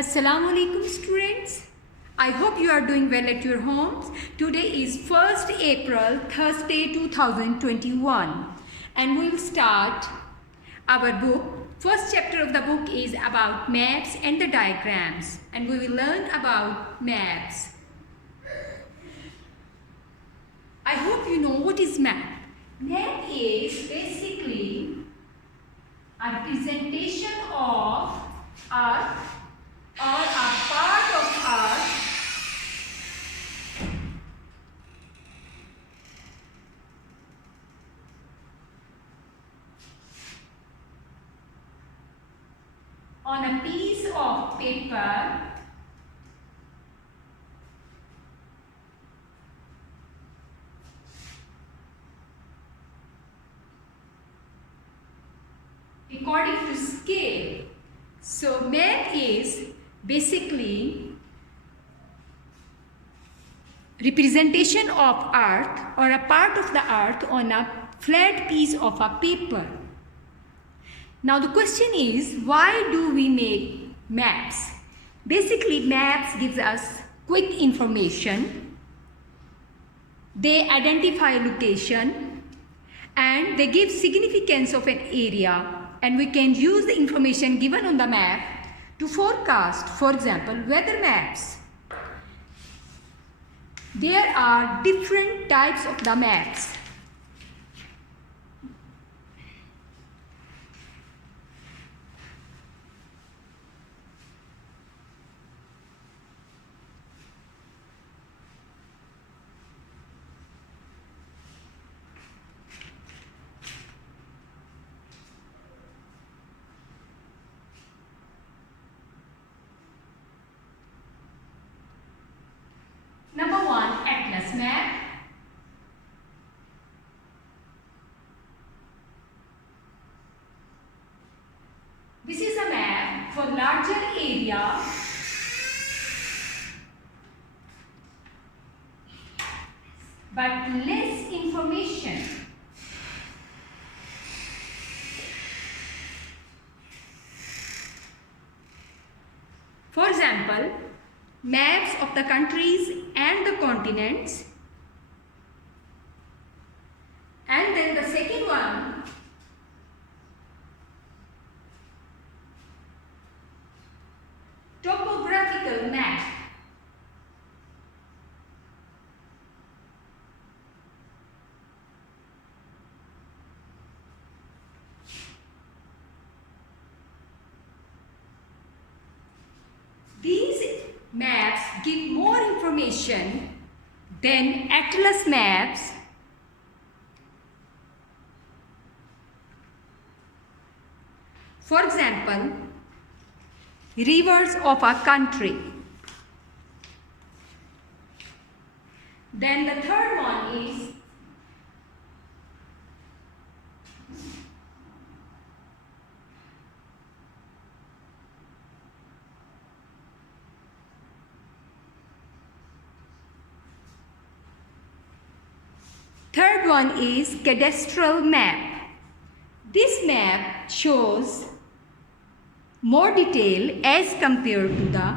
Assalamu alaikum students. I hope you are doing well at your homes. Today is 1st April, Thursday 2021 and we will start our book. First chapter of the book is about maps and the diagrams and we will learn about maps. I hope you know what is map. Map is basically a representation of Earth or a part of Earth on a piece of paper according to scale. So map is basically representation of Earth or a part of the Earth on a flat piece of a paper. Now the question is, why do we make maps? Basically maps gives us quick information. They identify location and they give significance of an area, and we can use the information given on the map to forecast, for example, weather maps. There are different types of the maps. Number 1, Atlas map. This is a map for larger area but less information. For example, maps of the countries and the continents. And then the second one, topographical map. These maps give more information than Atlas maps. For example, rivers of a country. Then the third one is cadastral map. This map shows more detail as compared to the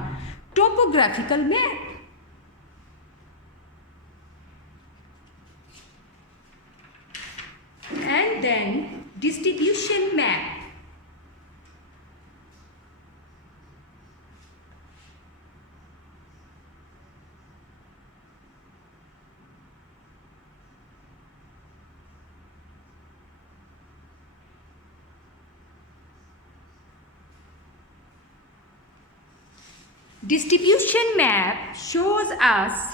topographical map. And then distribution map. Distribution map shows us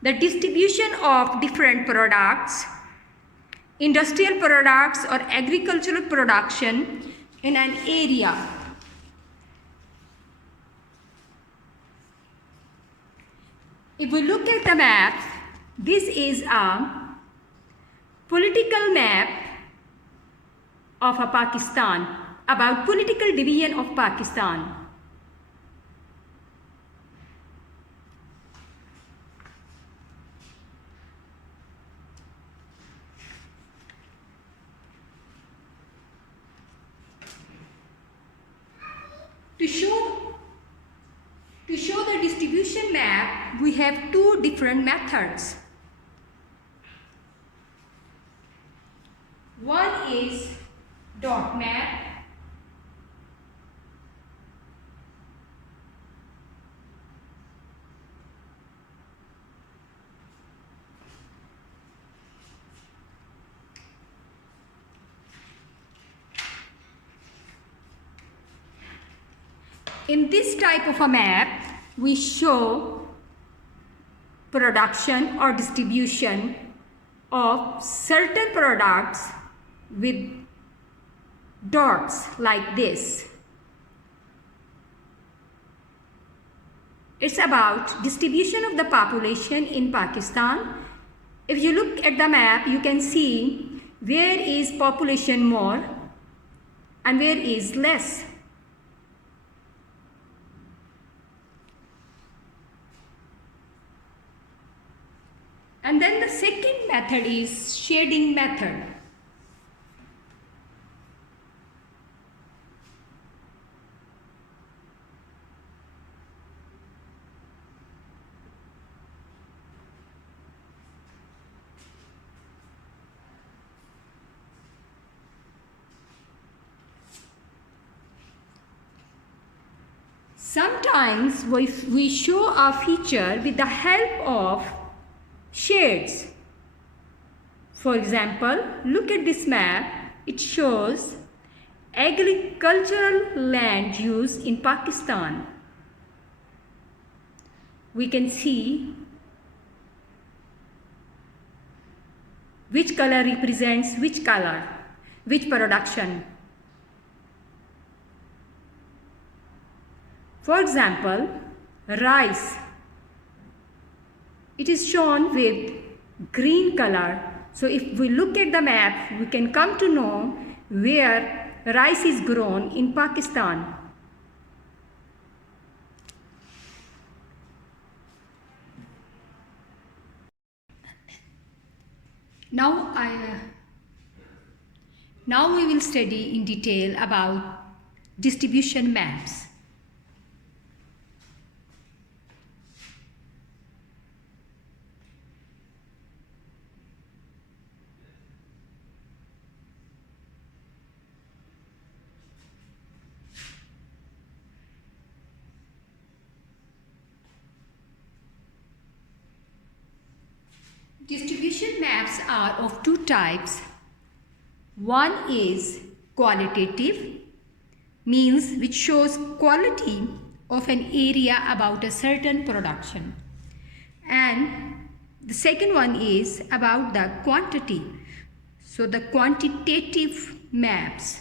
the distribution of different products, industrial products or agricultural production in an area. If we look at the map, this is a political map of Pakistan, about political division of Pakistan. To show the distribution map, we have two different methods. One is dot map. In this type of a map, we show production or distribution of certain products with dots like this. It's about distribution of the population in Pakistan. If you look at the map, you can see where is population more and where is less. And then the second method is shading method. Sometimes we show a feature with the help of shades. For example, look at this map. It shows agricultural land use in Pakistan. We can see which color represents which color, which production. For example, rice. It is shown with green color. So if we look at the map, we can come to know where rice is grown in Pakistan. Now we will study in detail about distribution maps. Distribution maps are of two types. One is qualitative, means which shows quality of an area about a certain production. And the second one is about the quantity. So the quantitative maps.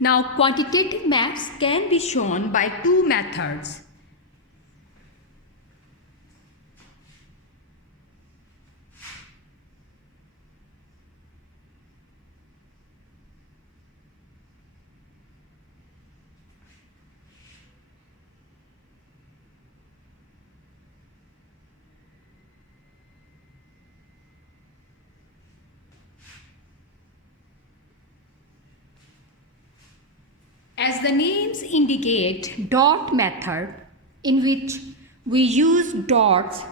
Now, quantitative maps can be shown by two methods. As the names indicate, dot method, in which we use dots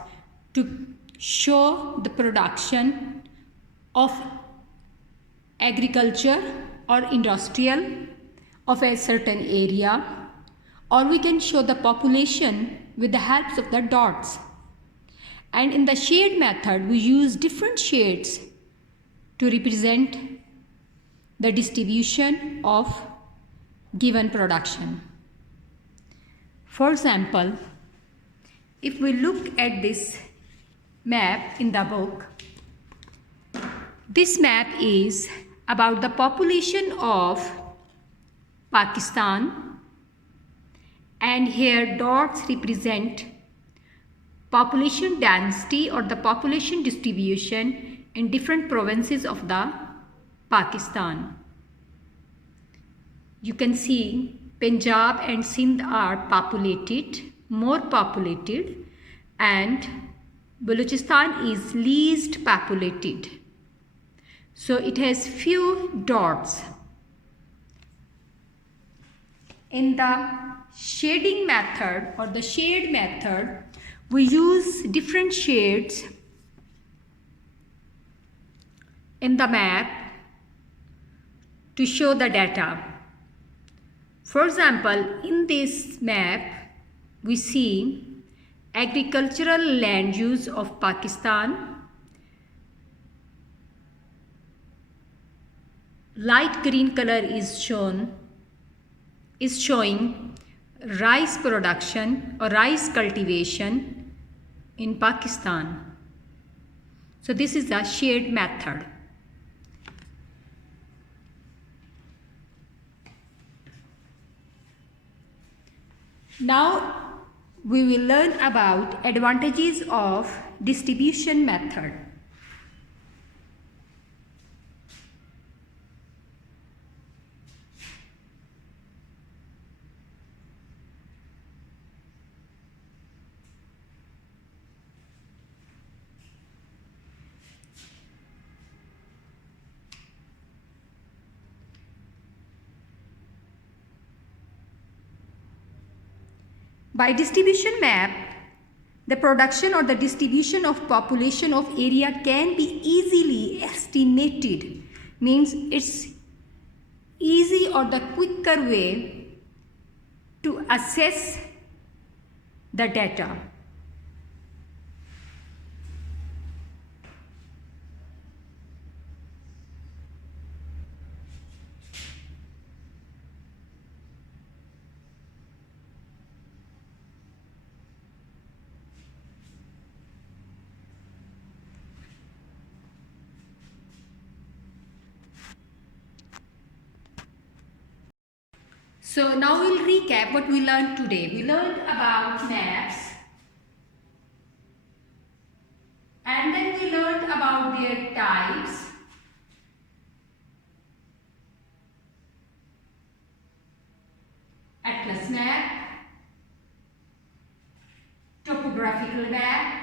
to show the production of agriculture or industrial of a certain area, or we can show the population with the help of the dots. And in the shade method, we use different shades to represent the distribution of given production. For example, if we look at this map in the book, this map is about the population of Pakistan, and here dots represent population density or the population distribution in different provinces of the Pakistan. You can see Punjab and Sindh are more populated, and Balochistan is least populated. So it has few dots. In the shading method or the shade method, we use different shades in the map to show the data. For example, in this map, we see agricultural land use of Pakistan. Light green color is showing rice production or rice cultivation in Pakistan. So this is the shade method. Now we will learn about advantages of distribution method. By distribution map, the production or the distribution of population of area can be easily estimated. Means it's easy or the quicker way to assess the data. So now we'll recap what we learned today. We learned about maps, and then we learned about their types, atlas map, topographical map,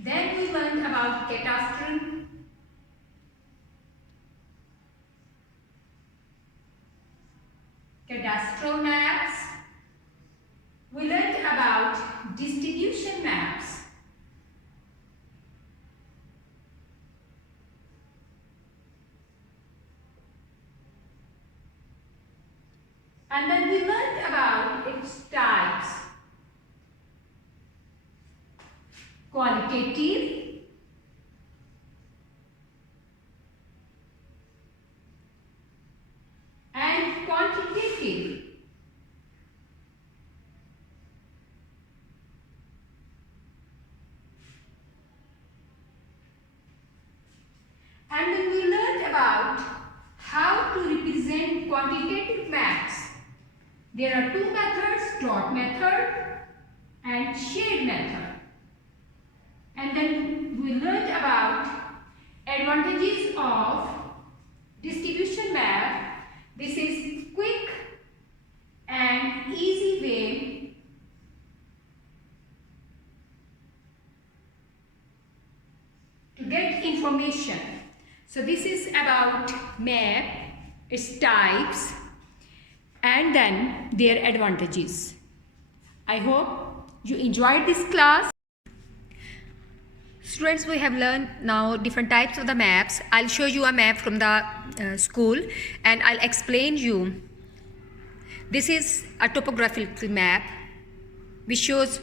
then we learned about cadastral, cadastral maps. We learned about distribution maps. And then we learned about its types. Qualitative, and quantitative. And then we learned about how to represent quantitative maps. There are two methods, dot method and shade method. And then we learned about advantages of distribution map. This is quick and easy way to get information. So this is about map, its types, and then their advantages. I hope you enjoyed this class. Students, we have learned now different types of the maps. I'll show you a map from the school, and I'll explain you. This is a topographical map which shows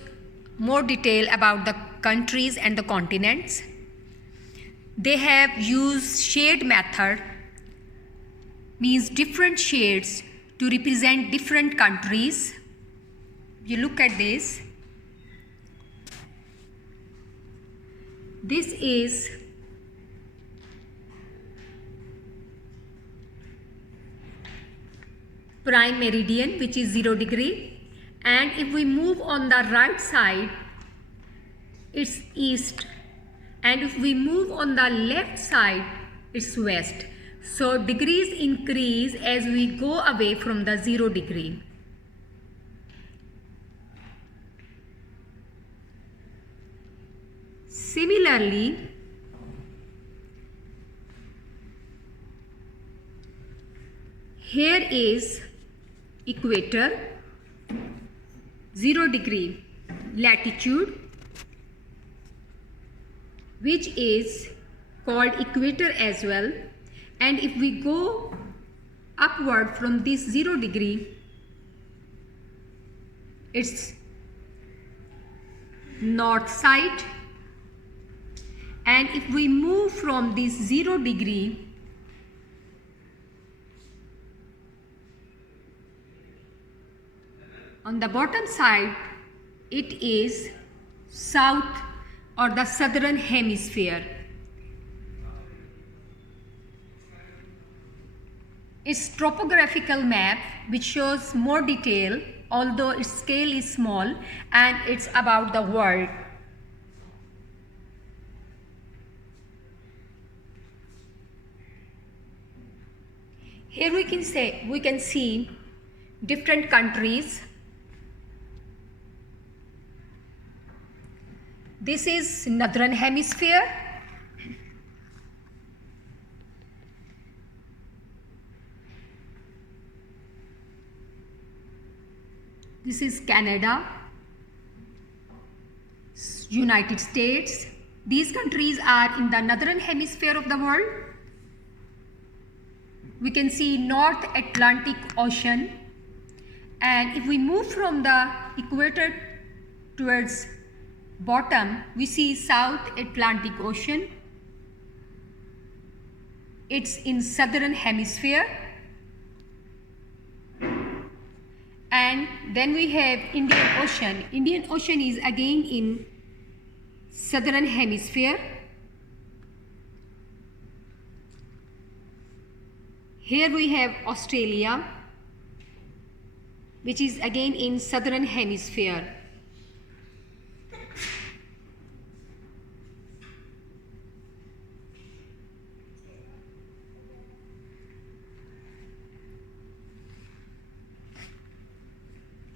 more detail about the countries and the continents. They have used shade method, means different shades to represent different countries. You look at this. This is prime meridian, which is 0 degree, and if we move on the right side, it's east, and if we move on the left side, it's west. So degrees increase as we go away from the 0 degree. Similarly, here is equator, 0 degree latitude, which is called equator as well, and if we go upward from this 0 degree, it's north side, and if we move from this 0 degree, on the bottom side, it is south or the southern hemisphere. It's topographical map which shows more detail, although its scale is small, and it's about the world. Here we can see different countries. This is northern hemisphere. This is Canada, United States. These countries are in the northern hemisphere of the world. We can see North Atlantic Ocean, and if we move from the equator towards bottom, we see South Atlantic Ocean. It's in southern hemisphere. And then we have Indian Ocean. Indian Ocean is again in southern hemisphere. Here we have Australia, which is again in southern hemisphere.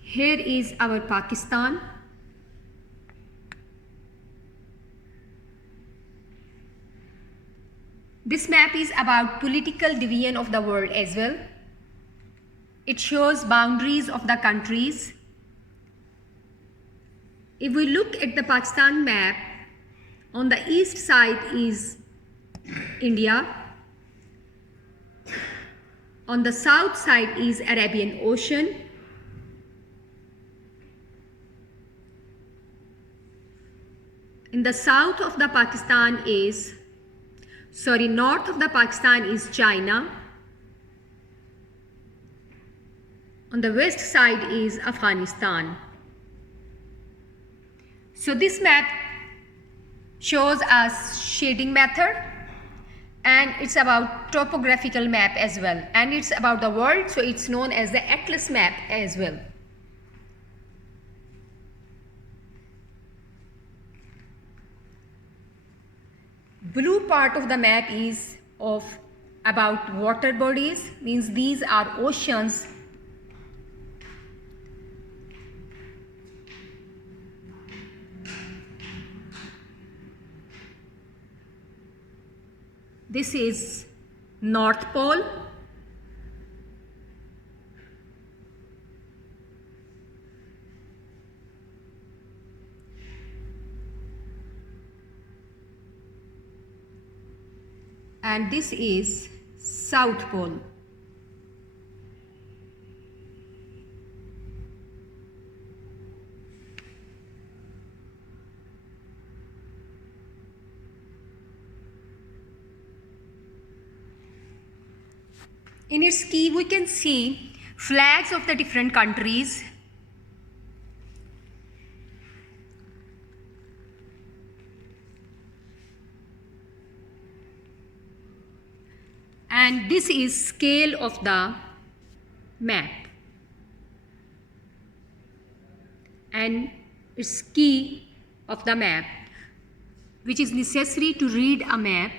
Here is our Pakistan. This map is about political division of the world as well. It shows boundaries of the countries. If we look at the Pakistan map, on the east side is India. On the south side is Arabian Ocean. In the south of the Pakistan is, north of the Pakistan is China. On the west side is Afghanistan. So this map shows us shading method, and it's about topographical map as well, and it's about the world, so it's known as the Atlas map as well. Blue part of the map is about water bodies, means these are oceans. This is North Pole. And this is South Pole. In its key, we can see flags of the different countries. and this is scale of the map, and it's key of the map which is necessary to read a map